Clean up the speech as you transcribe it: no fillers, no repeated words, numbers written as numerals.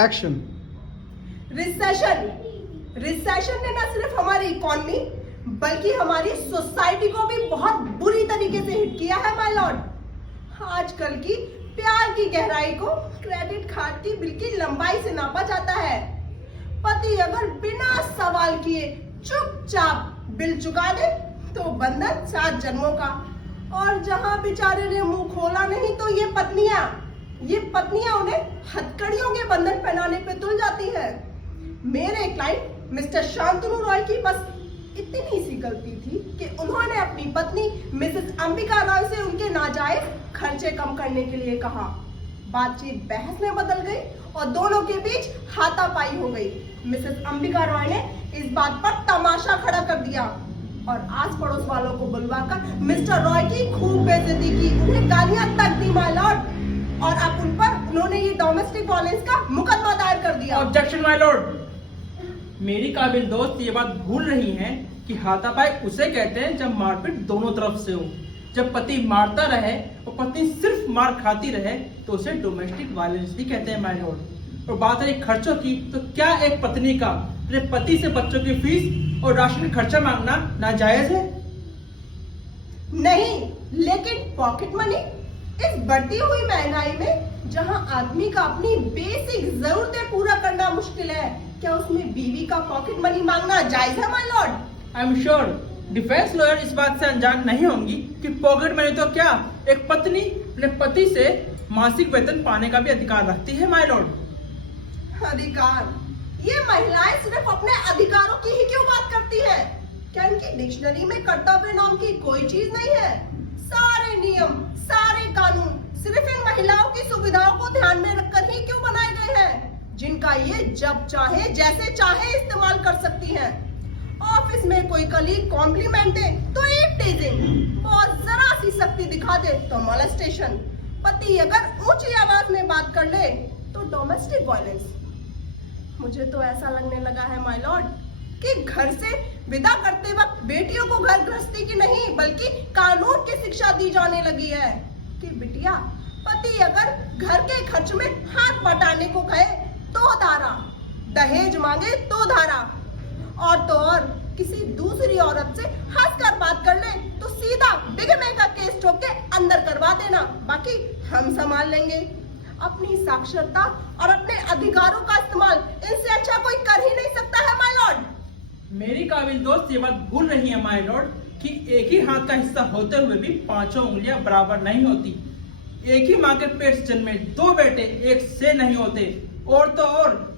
Action. Recession ने न सिर्फ हमारी इकोनॉमी बल्कि हमारी सोसाइटी को भी बहुत बुरी तरीके से हिट किया है माय लॉर्ड। आजकल की प्यार की गहराई को क्रेडिट कार्ड की बिल की लंबाई से नापा जाता है। पति अगर बिना सवाल किए चुपचाप बिल चुका दे तो बंधन 7 जन्मों का, और जहां बेचारे ने मुंह खोला नहीं तो ये पत्नियां उन्हें हथकड़ियों के बंधन पहनाने पे तुल जाती है। मेरे क्लाइंट मिस्टर शांतनु रॉय की बस इतनी सी गलती थी कि उन्होंने अपनी पत्नी मिसेस अंबिका रॉय से उनके नाजायज खर्चे कम करने के लिए कहा। बातचीत बहस में बदल गई और दोनों के बीच हाथापाई हो गई। मिसेस अंबिका रॉय ने इस बात पर तमाशा खड़ा कर दिया और आस पड़ोस वालों को बुलवाकर मिस्टर रॉय की खूब बेइज्जती की, उन्हें गालियां तक दी माय लॉर्ड, और अब उन पर उन्होंने ये डोमेस्टिक वायलेंस का मुकदमा दायर कर दिया। Objection my Lord. मेरी काबिल दोस्त ये बात भूल रही हैं कि हाथापाई उसे कहते हैं जब मारपीट दोनों तरफ से हो। जब पति मारता रहे और पत्नी सिर्फ मार खाती रहे तो उसे डोमेस्टिक वायलेंस भी कहते हैं माय लॉर्ड। और बात रही खर्चों की, तो क्या एक पत्नी का अपने पति से बच्चों की फीस और राशन का खर्चा मांगना नाजायज है? नहीं, लेकिन पॉकेट मनी इस बढ़ती हुई महंगाई में जहां आदमी का अपनी बेसिक जरूरतें पूरा करना मुश्किल है, क्या उसमें बीवी का पॉकेट मनी मांगना जायज है my Lord? I am sure defence lawyer इस बात से अनजान नहीं होंगी कि पॉकेट मनी तो क्या, एक पत्नी अपने पति से मासिक वेतन पाने का भी अधिकार रखती है माय लॉर्ड। अधिकार? ये महिलाएं सिर्फ अपने अधिकारों की ही क्यों बात करती है? क्या इनकी डिक्शनरी में कर्तव्य नाम की कोई चीज नहीं है? सारे नियम, सारे कानून सिर्फ इन महिलाओं की सुविधाओं को ध्यान में रखकर ही क्यों बनाए गए हैं, जिनका ये जब चाहे जैसे चाहे इस्तेमाल कर सकती हैं? ऑफिस में कोई कलीग कॉम्प्लीमेंट दे तो एक टीजिंग, बहुत जरा सी शक्ति दिखा दे तो मोलेस्टेशन, पति अगर ऊंची आवाज में बात कर ले तो डोमेस्टिक वायलेंस। मुझे तो ऐसा लगने लगा है माय लॉर्ड कि घर से विदा करते वक्त बेटियों को घर गृहस्थी की नहीं बल्कि कानून की शिक्षा दी जाने लगी है कि बिटिया, पति अगर घर के खर्च में हाथ बटाने को कहे तो धारा, दहेज मांगे तो धारा, और तो और किसी दूसरी औरत से हंसकर बात कर ले तो सीधा बिगमे का केस ठोक के अंदर करवा देना, बाकी हम संभाल लेंगे। अपनी साक्षरता और अपने अधिकारों का इस्तेमाल इनसे अच्छा कोई कर ही नहीं सकता है माय लॉर्ड। मेरी काबिल दोस्त ये बात भूल रही है माय लॉर्ड कि एक ही हाथ का हिस्सा होते हुए भी 5 उंगलियां बराबर नहीं होती। एक ही माँ के पेट से जन्मे 2 बेटे एक से नहीं होते, और तो और